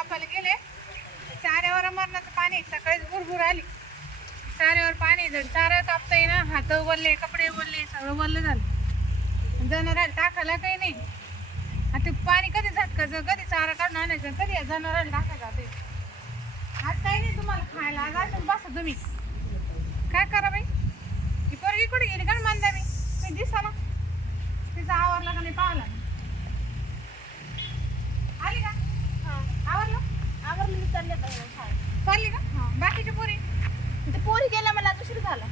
कापायला गेले चाऱ्यावर मरणाचं पाणी सकाळीच भुरभुर आली. चाऱ्यावर पाणी जर चारा कापता येईना हात वरले कपडे वरले सगळं वरलं झालं. जनावराला टाकायला काही नाही. आता पाणी कधी झटकायचं कधी चारा काढून आणायचं कधी या जनावराला टाकायचं ते आज काही नाही तुम्हाला खायला आज असं बसा तुम्ही. काय करा बाई? ही पोरगी कुठे गेली का मानदा मी दिसा ना तिचा आवरला का नाही पावला आली का आवरलं आवरलं मी चालले आता शाळेत. चालली का? बाकीच्या पोरी? ते पोरी गेल्या मला दुसरी झाला.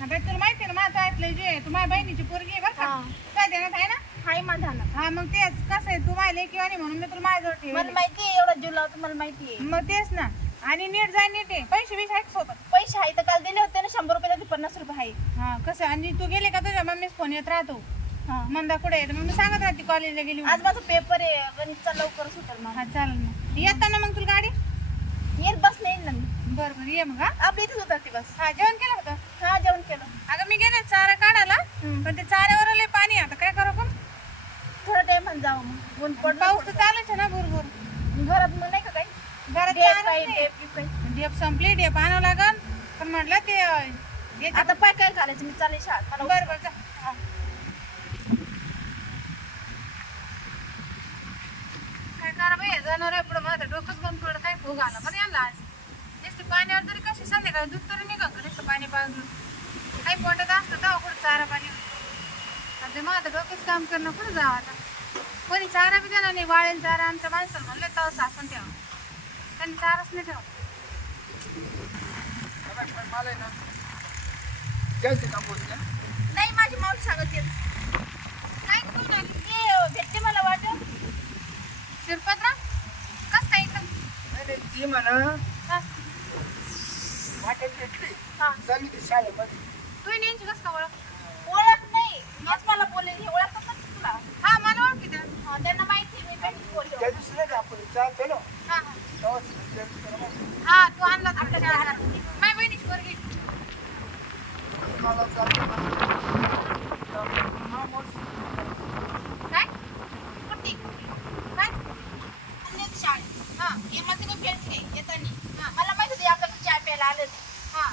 हा बाई तुला माहिती आहे ना माझं ऐकलंय जे तू माझ्या बहिणीची पोरगी आहे बरं का? हा. काय देण्यात आहे ना? हाय माझा ना. हा मग तेच कसं आहे तू माझ्या लेकी आणि म्हणून मी तुला माझ्याजवळ मला ठेवली माहिती आहे एवढा जीव लावतो मला माहिती आहे. मग तेच ना. आणि नीट जाय नीट आहे पैसे वीस आहेत सोबत. पैसे आहे तर काल दिले होते ना शंभर रुपये तर पन्नास रुपये आहे. हा कसं आणि तू गेले का तुझ्या मम्मीच फोन येत राहतो? हा. मंदा कुठे आहे? तर मग मी सांगत राहते कॉलेजला गेली म्हणून. आज माझा पेपर आहे गणितचा लवकर सुटेल मला हा चालेल मग येताना मग तुला नाही ना. मी बरं बरं ये मग हा. आपल्या इथेच होता ती बस. हा जेवण केलं होतं हा जेवण केलं. अगं मी गेले चारा काढायला हम्म. पण ते चाऱ्यावर आले पाणी आता काय करू पण थोडा टाइम जाऊ मग. ऊन पडलं पाऊस तर चालूच आहे ना भरपूर घरात मग नाही का काही? घरात डेप चारच काही नाही. डेप बीप काही. डेप संपली डेप आणावं लागल. पण म्हटलं ते अं, आता पाय काय घालायचं मी चालले शाळेत. मला बरं बरं जा. हा. काय करा बाई जनावर पुढे माझं डोकंच बंद पडलं. काय फुग आला? पण यांना आज. पाण्यावर तरी कशी संध्याकाळी दूध तरी निघा का नुसतं पाणी पाजून? काही पोटात असतं तेव्हा कुठं चारा पाणी आता माझं डोकंच काम करणं कुठं जावं आता? कोणी चारा बी देणार नाही वाळेल चारा आमच्या माणसाला म्हणलं तेव्हा सासून ठेवा. त्यांनी चाराच नाही ठेवा आहे ना नाही माझी मावशी सांगत येत. काय करून आली ते भेटते मला वाटत शिरपत्रा कस काय ती म्हणा हा. वाटत घेतली हा. चालली ती शाळेमध्ये तू यांची कस का ओळख ओळख नाही हेच मला बोलले हे ओळखतात ना तुला हा मला ओळखी द्या हा, त्यांना माहिती आहे, मी भेटली बोलले त्या दिवशी नाही का आपण चहा पेलो हा हा. तेव्हा त्या दिवशी त्याला माहिती. हा तू आणला आपल्या घरात. माझ्या बहिणीची पोरगी मला चालतं कुठे काय चालले होते शाळेत हा हे माझं मी भेटले येताना हा, मला माहीत होती आपल्याकडे चहा प्यायला आले होते. हा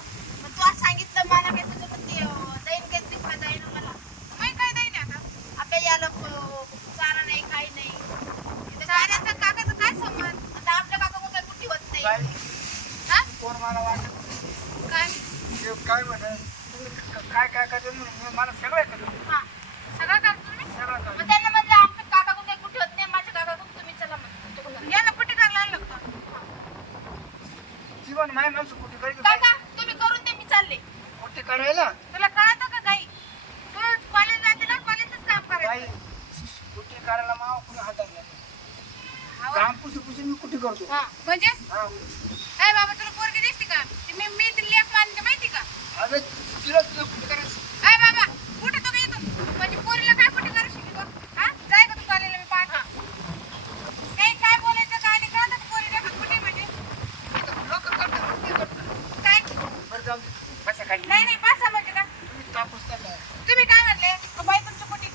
मग तू आज सांगितलं मला काय तुझं पण ते अं, जाईन काय तिकडे जाईन मला मग काय नाही आता आपल्या याला अं, चारा नाही काही नाही इथं काय नाही. साऱ्याचा काकाचा काय संबंध आता आपल्या काका काही कुठे होत नाही काय हा कोण मला वाटत काय ते काय म्हणा तुम्ही क- काय काय करते मला सगळं करतो. हा सगळं काम तुम्ही? सगळं मग करतो त्यांना म्हणलं आपल्या काका काही कुठे होत नाही काका तुम्ही चला म्हणून तुझ्याकडून. याला कुठे करायला आणलं होतं? जीवन माय माणसं कुठे काका तुम्ही करून दे मी चालले. कुठे करायला? तुला कळतं का काही तू कॉलेज जाते ना कॉलेजच काम करायचं. कुठे करायला मावा कुणी हातात. काम पुसून मी कुठे करतो? हा म्हणजे? बाबा तुला पोरगी दिसते का? मी मी लेख मानते माहिती का? अगं तिला तुला कुठे करायचं अय बाबा कुठे तो येतो म्हणजे पोरीला काय कुठे करू शिकतो हा जाय का तू कॉलेजला मी पाहता नाही काय बोलायचं काय नाही कळतं का पोरीला का कुठे म्हणजे लोक करतात कुठे करतात काय बरं जाऊ दे. बसा खाली नाही नाही पासा म्हणजे का तुम्ही तापूस टाकला. तुम्ही काय म्हणले का बाई तुमची कुठे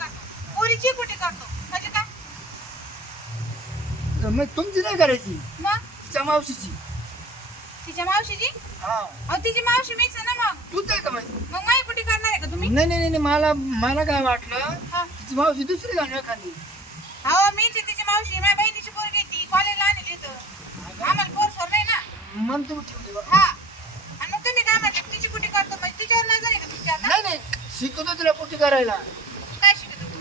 कुठे करतो? म्हणजे काय मग तुमची नाही करायची. मग? तिच्या मावशीची. तिच्या मावशीची? हा. अहो तिची मावशी मीच आहे ना मग. तूच आहे का माहिती मग माई कुठे करणार आहे का तुम्ही? नाही नाही नाही मला मला काय वाटलं हा. तिची मावशी दुसरी गाणं खाली. अहो मीच आहे तिची मावशी. माझ्या बहिणीची पोरगी आहे ती. कॉलेजला आणली इथं आम्हाला पोर सोर नाही ना. मन तुम्ही ठेवली बा. हा. आणि मग तुम्ही काय म्हणते? तिची कुठे करतो? म्हणजे तिच्यावर नजर आहे का तुमच्या आता? नाही नाही. शिकवतो तुला कुठे करायला काय शिकत होती?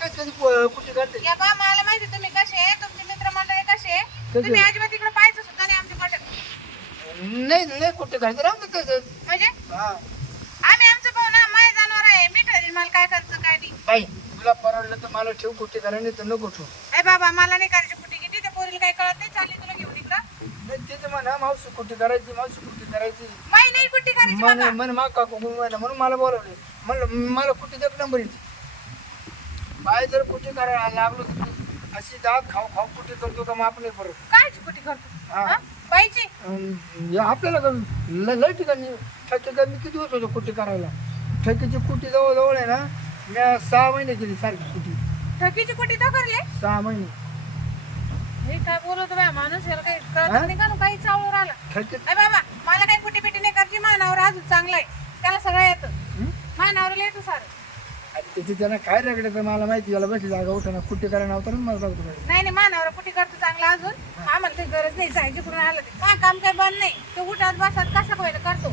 कधी कधी पो- कुठे करते या बा मला माहिती आहे तुम्ही कसे आहे? तुमचे मित्रमंडळी कसे आहे? कसे? तुम्ही अजिबात इकडे पाहायचं सुद्धा नाही आमच्या कॉलेज नाही नाही कुठे करायचं राहू दे तसंच म्हणजे? हा. आम्ही आमचं भाऊ ना माय जनावर आहे. मी ठरेल मला काय करायचं काय नाही. बाई तुला परवडलं तर मला ठेव कुठे करायला नाही तर नको ठेव. अरे बाबा मला नाही करायची कुठे किती? त्या पोरीला काय कळत नाही. चालली तुला घेऊन इकडं. नाही ते तर म्हणा मावशी कुठे करायची मावशी कुठे करायची? माई नाही कुठे करायची मन बाबा. मन मा काकू म्हणलं म्हणून मला बोलवले म्हणलं मला कुठे एक नंबर येते? बाय जर कुठे करायला लागलो तर अशी दात खाऊ खाऊ कुठे करतो का मग आपले बरोबर काय कुठे करतो? हा. बाईची? अं, आपल्याला का ल- लय ठिकाणी ठेकेचा मी किती दिवस होतो कुठे करायला? ठेकेची कुटी जवळ जवळ आहे ना मी सहा महिने केली सारखी कुटी ठकीची कुठे तो करले? सहा महिने. हे काय बोलत बाय माणूस याला काही हा? नाही का? काही चावलं राहिला. खर्च- अरे बाबा मला काही कुटी पिटी नाही करची मानावर अजून चांगला आहे. त्याला सगळं येतं. हं? मानावर येतं सारं. आणि त्याची त्यानं काय रगडत मला माहिती याला बसली जागा उठा कुठे करायला नव्हतं मला बघतो बाई. नाही नाही मानावर कुठे करतो चांगला अजून? आम्हाला काही गरज नाही जायची कुठून आलं ते हा काम काही बंद नाही? तो उठात बसात कसा होईल करतो?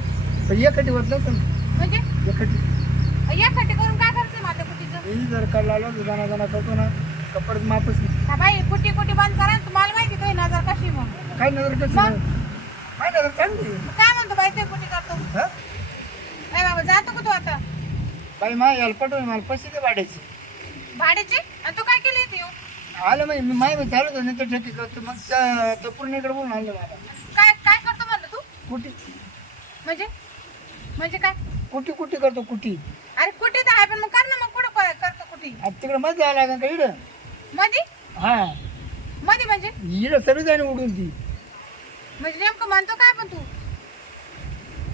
पण एकटी होत नसेल. म्हणजे? एकटी यासाठी करून काय करायचं माझ्या कुटीचं मी जर काढला आलो तर जाणा जाणा करतो ना. कपडे मापच नाही हा बाई कुटी कुटी बंद करा तुम्हाला माहिती काही नजर कशी मग? काय नजर कसं? काय नजर चांगली आहे. काय म्हणतो बाई ते कुटी करतो? हा? अरे बाबा जातो का तू आता? बाई मा याला पटवून मला पैसे दे वाढायचे भाड्याचे? आणि तू काय केली ते आलं माहिती मी माय चालू होतो नाही तर ठेकी करतो मग त्या तो पूर्णीकडे बोलून आणलं मला काय काय करतो म्हणलं तू? कुटी म्हणजे? म्हणजे काय? कुटी कुटी करतो कुटी अरे कुठे तर आहे पण मग कर ना मग कुठं कर- करतो कुठे? आता तिकडे मजा यायला लागेल का इकडं? मध्ये? हा. मध्ये म्हणजे? इकडं सगळी जाणे उडून ती. म्हणजे नेमकं म्हणतो काय पण तू?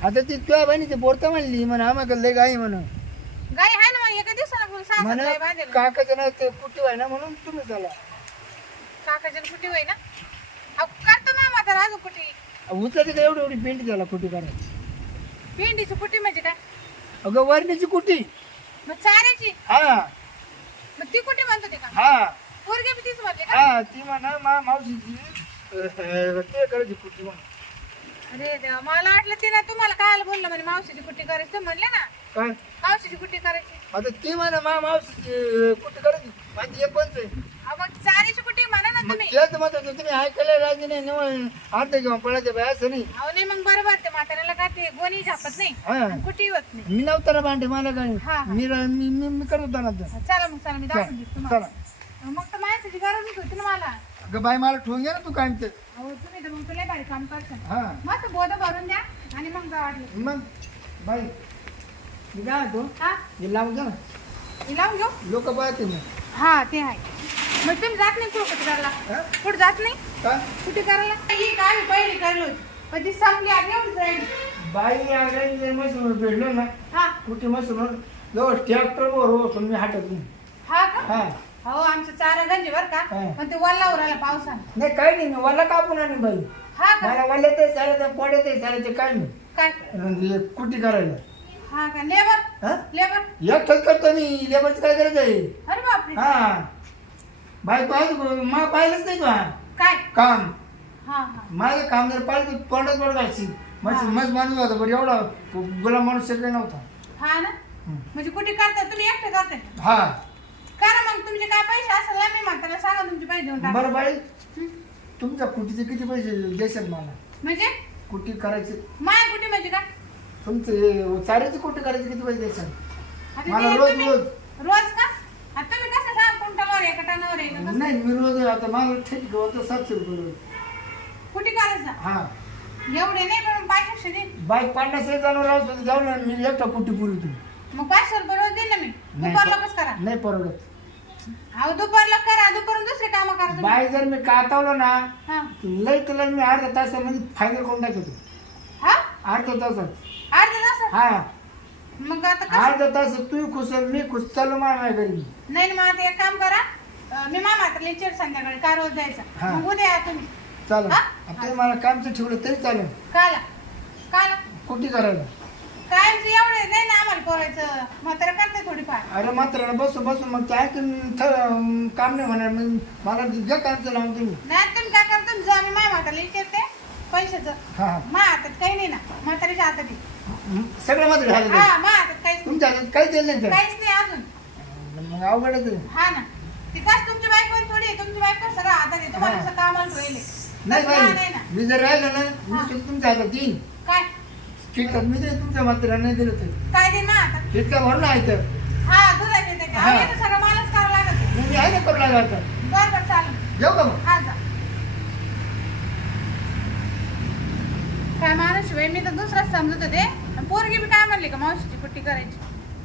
आता ती तुझ्या बहिणीची बोरता म्हणली म्हणा आम्हाला लय गाई म्हणून. गाय आहे ना मग एका दिवसाला बोल सांग म्हणा गाय बांधेल. काकाचं नाव ते कुटी आहे ना म्हणून तुम्ही चला. काकाच्या कुठे होई ना अहो, करतो ना म्हातारा अजून कुठे? उचलते एवढी एवढी पेंट त्याला कुटी करायची भेंडीची कुठे म्हणजे काय? अगं वरणीची कुटी मग चाऱ्याची? हा. मग ती कुठे म्हणतो ते का? हा. पोरगे बी तीच म्हणते का? हा ती म्हणा मा मावशीची अह, ते करायची कुटी म्हणून. अरे देवा मला वाटलं तिला तुम्हाला काय बोललं म्हणे मावशीची कुट्टी करायची तुम्ही म्हणले ना. काय? मावशीची कुट्टी करायची? आता ती म्हणा मा मावशीची कुटी करायची? माझी हे पंच आहे अहो, मग चारीची कुट्टी म्हणा ना मग तुम्ही. तेच म्हणत होते तुम्ही ऐकायला राजी नाही निवड अर्ध घेऊन पडायचे बाय असं नाही. अहो नाही मग बरोबर ते म्हाताऱ्याला काय ते गोणी झापत नाही. हा. आणि कुट्टी होत नाही. मी नव्हता ना भांडे मला हा, काय हा. मी रा- मी मी मी करत होता ना आता. चला मग चला मी दाखवून देते चला. तुम्हाला मग तर माणसाची गरजच होती ना मला. अगं बाई मला ठेवून घ्या ना तू काय ते. अहो तुम्ही तर मग तुला भारी काम करता. हा. मस्त बोध भरून द्या आणि मग जा वाटलं मग बाई मी काय म्हणतो हा हे लावून ना हे लावून घेऊ लोक पाहते मी हा ते आहे मग तुम्ही जात नाही कुठं कुठे करायला हा? कुठं जात नाही कुठे करायला ही काय मी पहिली करलो होती. पण ती संपली आग एवढी जाईल बाई आगाई मसून भेटलो ना हा कुठे मसून जवळ ट्रॅक्टरवर पण मी हाटत नाही हा का हा हो आमचं चारा गंजी बर का हा. पण ते वल्लावर आला पावसानं नाही काही नाही मी मला कापून आणि बाई हा का मला वाले ते चालत पोडे ते चालत काय नाही काय आणि हे कुटी करायला हा का? लेबर हा? लेबर एकटंच करतो मी. लेबरचं काय करायचं आहे? अरे बापरे. हा. बाई पाहिजे मला पाहिलंच नाही का? काय? काम. हा हा. माझं काम जर पाहिलं तर तोंडात पडवायची मस्त हा. हाँ। मस्त माणूस होता पण एवढा गुलाम माणूस शक्य नव्हता. हा ना? हं. म्हणजे कुठे करता? तुम्ही एकटे करते हा. करा मग. तुमचे काय पैसे असेल ना मी म्हाताला सांगा तुमचे पैसे देऊन टाका बरं बाई. हं. तुमच्या कुटीचे किती पैसे देशाल मला? म्हणजे? कुटी करायचे? माय कुठे म्हणजे काय तुमचे चारीचे कुटी करायचे किती पैसे आता मला ते रोज तुम्ही- रोज रोज का? आता तुम्ही कसं सांग कुंटलवर आहे का टनावर आहे का कसं? नाही मी रोज आता मला ठीक होतं सातशे रुपये रोज. कुठे करायचं? हा. एवढे नाही पण पाचशे दे. बाईक पन्नास एक जण राहू सुद्धा जाऊ ना मी एकटा कुटी पुरी मग पाचशे रुपये रोज ना मी. दुपारला कसं करा. नाही परवडत. अहो दुपारला करा दुपारून दुसरे काम करा तुम्ही. बाई जर मी कातावलं ना हा. लय तुला मी अर्धा तासामध्ये फायनल करून टाकतो. हा? अर्धा तासात. अर्धा तास हा. मग आता कसं? अर्धा तास तू खुश मी खुश. चालू मला नाही घरी. नाही ना मग आता एक काम करा. अं, मी मामा आता लेक्चर संध्याकाळी का रोज जायचं. मग उद्या या तुम्ही. चालेल. हा? आता मला कामचं ठेवलं तरी चालेल. काला. काला. कुठे करायला? एवढं नाही ना आम्हाला पोरायचं. म्हातारा करते थोडीफार. अरे मात्र बसून बसून मग ते ऐकून थ- काम नाही होणार. मग मला जे कामचं लावून तुम्ही. नाही तुम्ही काय करता? तुम्ही जा मी माझ्या म्हाताला विचारते पैशाचं. हा. हा. हातात काही नाही ना. म्हाताऱ्याच्या हातात आहे. सगळं मात्र झालं. हा काहीच नाही. तुमच्या हातात काही दिलं नाही तर काहीच नाही अजून. मग अवघडच आहे. हा ना. ती कस तुमची बायको आहे थोडी तुमची बायको सगळं हातात आहे. तुम्हाला हा. असं कामाला ठेवले नाही नाही बाई मी जर राहिलो ना मी हा. सुद्धा तुमच्या हातात देईन काय? मी देईन तुमच्या मात्र नाही दिलं तर. काय दे ना आता? किटका भरला आहे तर. हा दुधाचे ते हा. आम्ही तर सगळं मलाच करावं लागत आहे. मग मी आहे ना करू लागला आता. बरं बरं चालेल. जाऊ का मग? हा जा. काय मी तर दुसराच समजत होते. आणि पोरगी बी काय म्हणली का मावशीची कुट्टी करायची?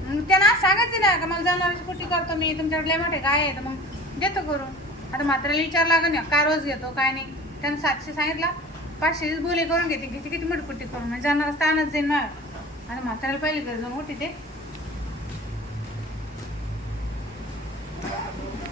मग त्यांना सांगायचं ना का मला जनावरांची कुट्टी करतो मी तुमच्याकडे मोठे काय आहे तर मग देतो करून. आता मात्राला विचार लागेल ना काय रोज घेतो काय नाही? त्यानं सातशे सांगितलं पाचशे बोले करून घेते किती किती मोठी कुट्टी करून म्हणजे जनावर ताणच जाईन मग आता म्हाताऱ्याला पहिली घरी जाऊन उठी ते